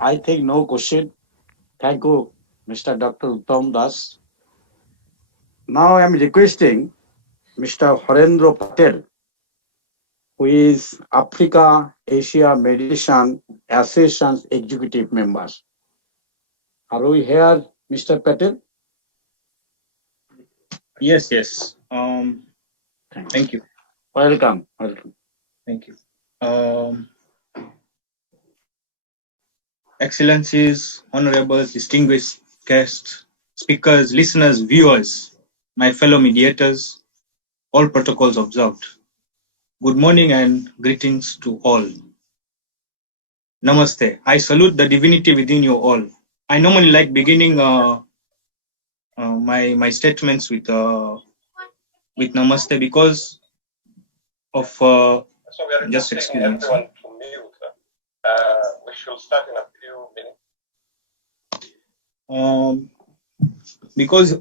I think no question. Thank you, Mr. Dr. Uttam Das. Now I am requesting Mr. Harendra Patel, who is Africa Asia Mediation Association's executive member. Are we here, Mr. Patel? Yes. Thank you. Welcome. Thank you. Excellencies, honorables, distinguished guests, speakers, listeners, viewers, my fellow mediators, all protocols observed. Good morning and greetings to all. Namaste. I salute the divinity within you all. I normally like beginning my statements with Namaste because of just excuse me. We should start in a few minutes. Because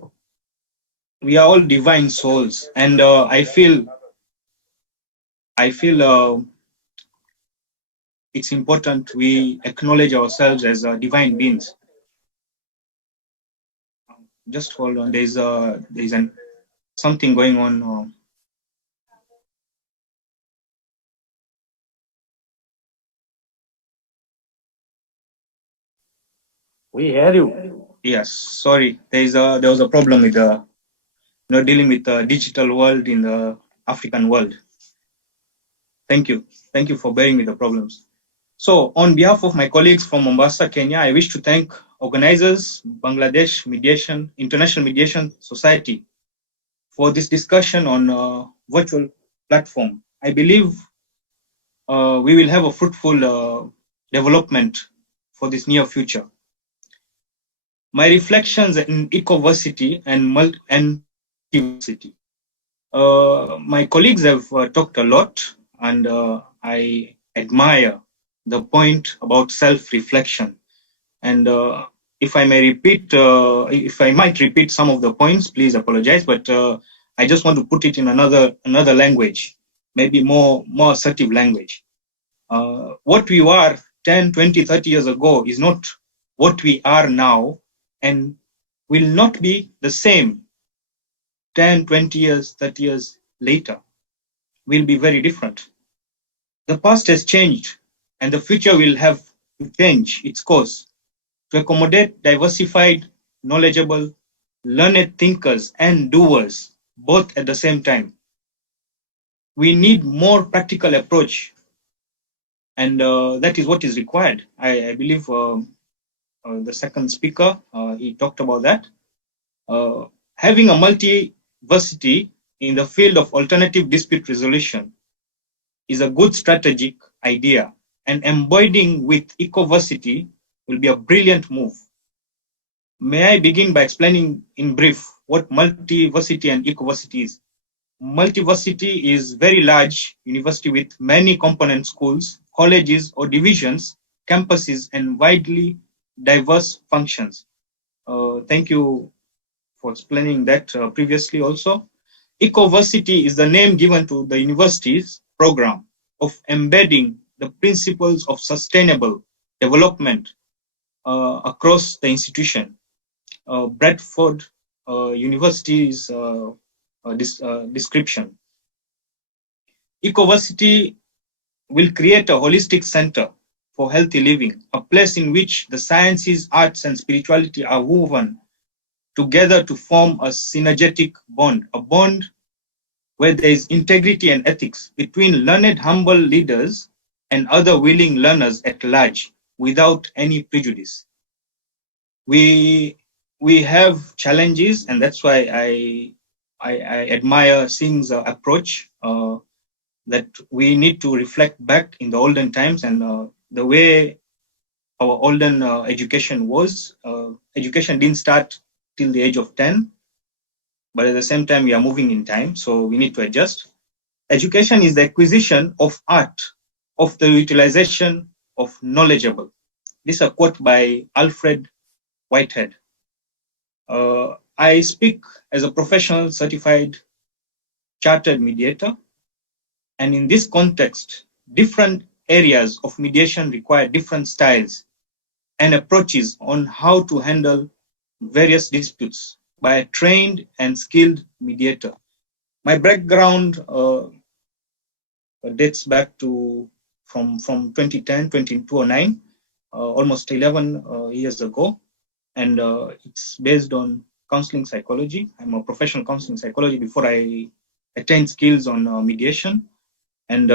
we are all divine souls, and I feel it's important we acknowledge ourselves as divine beings. Just hold on. There's something going on. We hear you. Yes. Sorry. There was a problem with dealing with the digital world in the African world. Thank you for bearing with the problems. So, on behalf of my colleagues from Mombasa, Kenya, I wish to thank organizers, Bangladesh International Mediation Society, for this discussion on virtual platform. I believe we will have a fruitful development for this near future. My reflections in Ecoversity and multiversity. My colleagues have talked a lot, and I admire the point about self-reflection. And if I might repeat some of the points, please apologize, but I just want to put it in another language, maybe more assertive language. What we were 10, 20, 30 years ago is not what we are now, and will not be the same 10, 20 years, 30 years later. Will be very different. The past has changed, and the future will have to change its course to accommodate diversified, knowledgeable, learned thinkers and doers, both at the same time. We need more practical approach, and that is what is required. I believe the second speaker, he talked about that. Having a multiversity in the field of alternative dispute resolution is a good strategic idea, and embodying with Ecoversity will be a brilliant move. May I begin by explaining in brief what multiversity and Ecoversity is? Multiversity is very large university with many component schools, colleges or divisions, campuses, and widely diverse functions. Thank you for explaining that previously also. Ecoversity is the name given to the university's program of embedding the principles of sustainable development across the institution. Bradford University's description. Ecoversity will create a holistic center for healthy living, a place in which the sciences, arts, and spirituality are woven together to form a synergetic bond, a bond where there is integrity and ethics between learned, humble leaders and other willing learners at large, without any prejudice. We have challenges, and that's why I admire Singh's approach, that we need to reflect back in the olden times and the way our olden education was. Education didn't start till the age of 10, but at the same time, we are moving in time, so we need to adjust. Education is the acquisition of art, of the utilization of knowledgeable. This is a quote by Alfred Whitehead. I speak as a professional certified chartered mediator, and in this context, different areas of mediation require different styles and approaches on how to handle various disputes by a trained and skilled mediator. My background dates back to from 2010, 2009, almost 11 years ago, and it's based on counseling psychology. I'm a professional counseling psychologist before I attained skills on mediation, and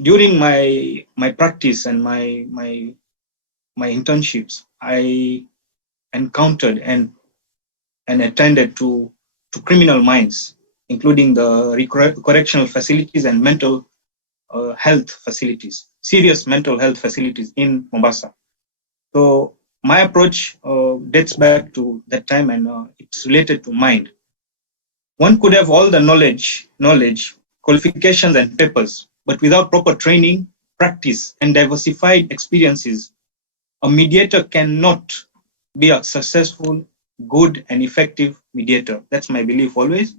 during my practice and my internships, I encountered and attended to criminal minds, including the correctional facilities and mental health facilities, serious mental health facilities in Mombasa. So my approach dates back to that time, and it's related to mind. One could have all the knowledge, qualifications, and papers, but without proper training, practice, and diversified experiences, a mediator cannot be a successful, good, and effective mediator. That's my belief always.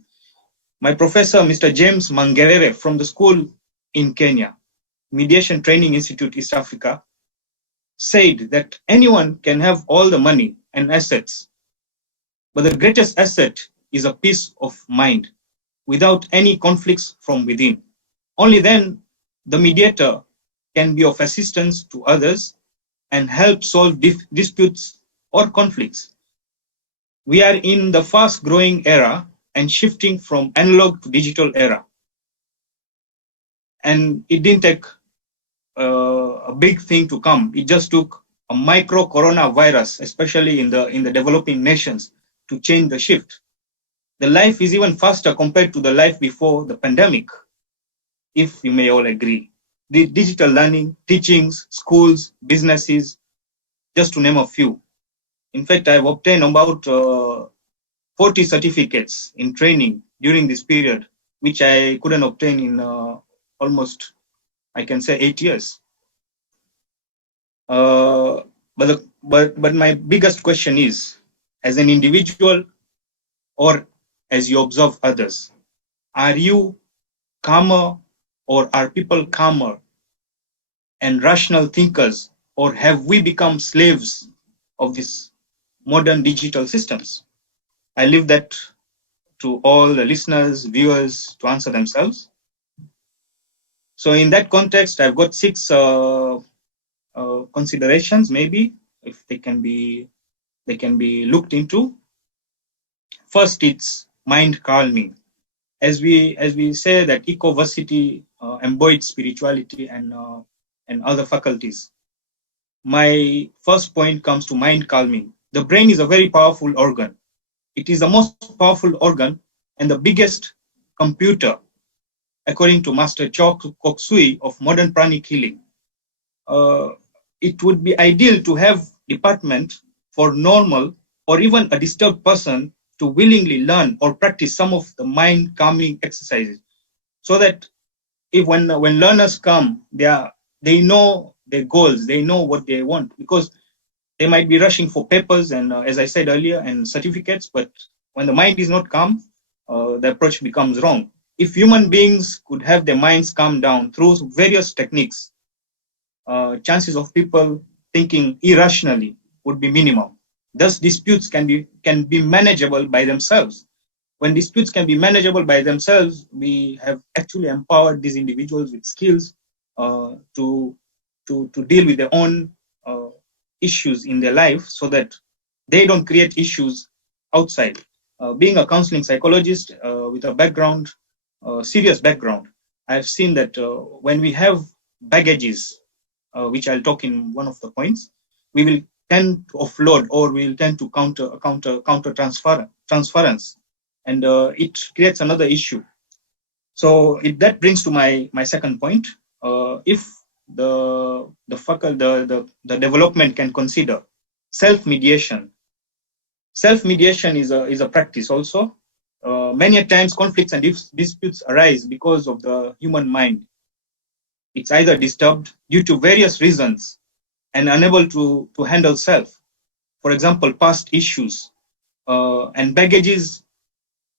My professor, Mr. James Mangerere from the school in Kenya, Mediation Training Institute, East Africa, said that anyone can have all the money and assets, but the greatest asset is a peace of mind without any conflicts from within. Only then the mediator can be of assistance to others and help solve disputes or conflicts. We are in the fast-growing era and shifting from analog to digital era. And it didn't take a big thing to come. It just took a micro coronavirus, especially in the developing nations, to change the shift. The life is even faster compared to the life before the pandemic, if you may all agree. The digital learning, teachings, schools, businesses, just to name a few. In fact, I've obtained about 40 certificates in training during this period, which I couldn't obtain in almost, I can say, 8 years. But my biggest question is, as an individual or as you observe others, are you calmer, or are people calmer and rational thinkers, or have we become slaves of these modern digital systems? I leave that to all the listeners, viewers to answer themselves. So in that context, I've got 6 considerations, maybe, if they can be looked into. First, it's mind calming. As we say that Ecoversity embodied spirituality and other faculties. My first point comes to mind calming. The brain is a very powerful organ. It is the most powerful organ and the biggest computer, according to Master Chok Koksui of modern pranic healing. It would be ideal to have department for normal or even a disturbed person to willingly learn or practice some of the mind calming exercises, so that if when learners come, they know their goals, they know what they want, because they might be rushing for papers and, as I said earlier, and certificates, but when the mind is not calm, the approach becomes wrong. If human beings could have their minds calmed down through various techniques, chances of people thinking irrationally would be minimal. Thus, disputes can be manageable by themselves. When disputes can be manageable by themselves, we have actually empowered these individuals with skills to deal with their own issues in their life, so that they don't create issues outside. Being a counseling psychologist with a background, serious background, I've seen that when we have baggages, which I'll talk in one of the points, we will tend to offload, or we will tend to counter transference, and it creates another issue. So that brings to my second point. If the development can consider self-mediation. Self-mediation is a practice also. Many times conflicts and disputes arise because of the human mind. It's either disturbed due to various reasons and unable to handle self. For example, past issues and baggages.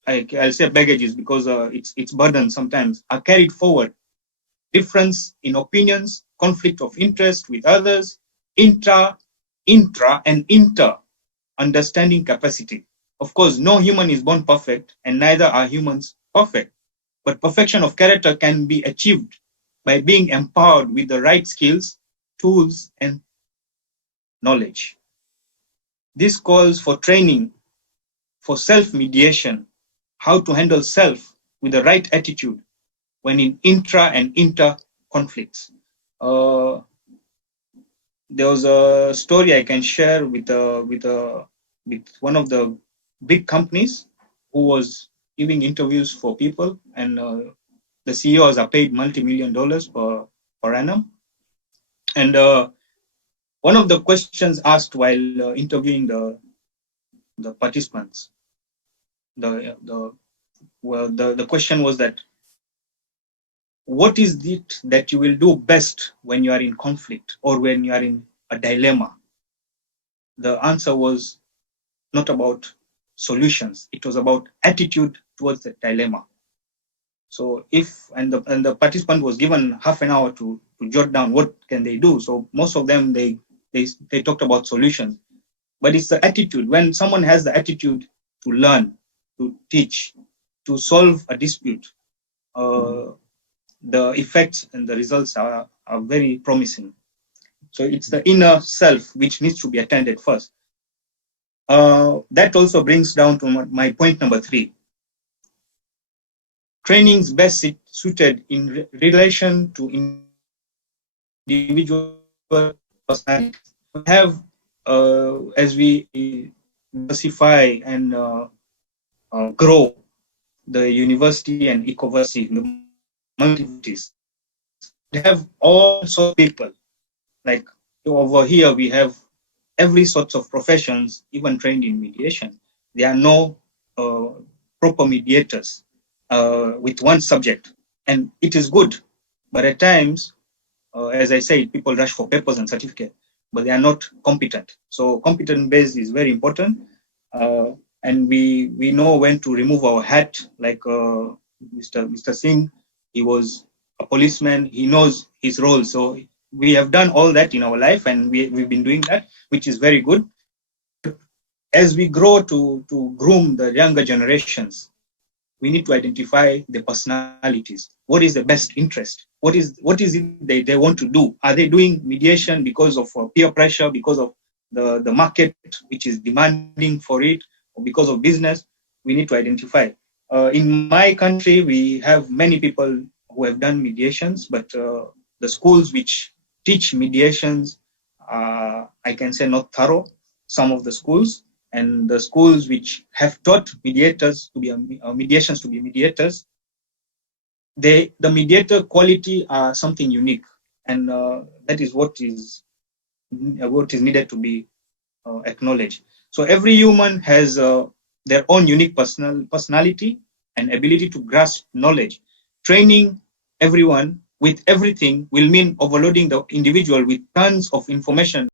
I'll say baggages because it's burden sometimes are carried forward. Difference in opinions, conflict of interest with others, intra, and inter understanding capacity. Of course, no human is born perfect, and neither are humans perfect. But perfection of character can be achieved by being empowered with the right skills, tools, and knowledge. This calls for training for self-mediation, how to handle self with the right attitude when in intra and inter conflicts. There was a story I can share with one of the big companies who was giving interviews for people, and the CEOs are paid multi-million dollars per annum. And one of the questions asked while interviewing the participants, the question was that, what is it that you will do best when you are in conflict or when you are in a dilemma? The answer was not about solutions. It was about attitude towards the dilemma. So the participant was given half an hour to jot down what can they do. So most of them, they talked about solutions, but it's the attitude. When someone has the attitude to learn, to teach, to solve a dispute, the effects and the results are very promising. So it's the inner self which needs to be attended first. That also brings down to my point number 3. Trainings best suited in relation to individual personality. We have, as we diversify and grow the university and Ecoversity, the multiversities, we have all sorts of people. Like over here, we have every sorts of professions, even trained in mediation. There are no proper mediators with one subject, and it is good. But at times, as I say, people rush for papers and certificates, but they are not competent. So competent base is very important, and we know when to remove our hat. Like Mr. Singh, he was a policeman. He knows his role. So we have done all that in our life, and we've been doing that, which is very good. As we grow to groom the younger generations, we need to identify the personalities. What is the best interest? What is it they want to do? Are they doing mediation because of peer pressure, because of the market which is demanding for it, or because of business? We need to identify. In my country, we have many people who have done mediations, but the schools which teach mediations, I can say not thorough, some of the schools. And the schools which have taught mediators to be mediations to be mediators, the mediator quality are something unique, and that is what is needed to be acknowledged. So every human has their own unique personality and ability to grasp knowledge. Training everyone with everything will mean overloading the individual with tons of information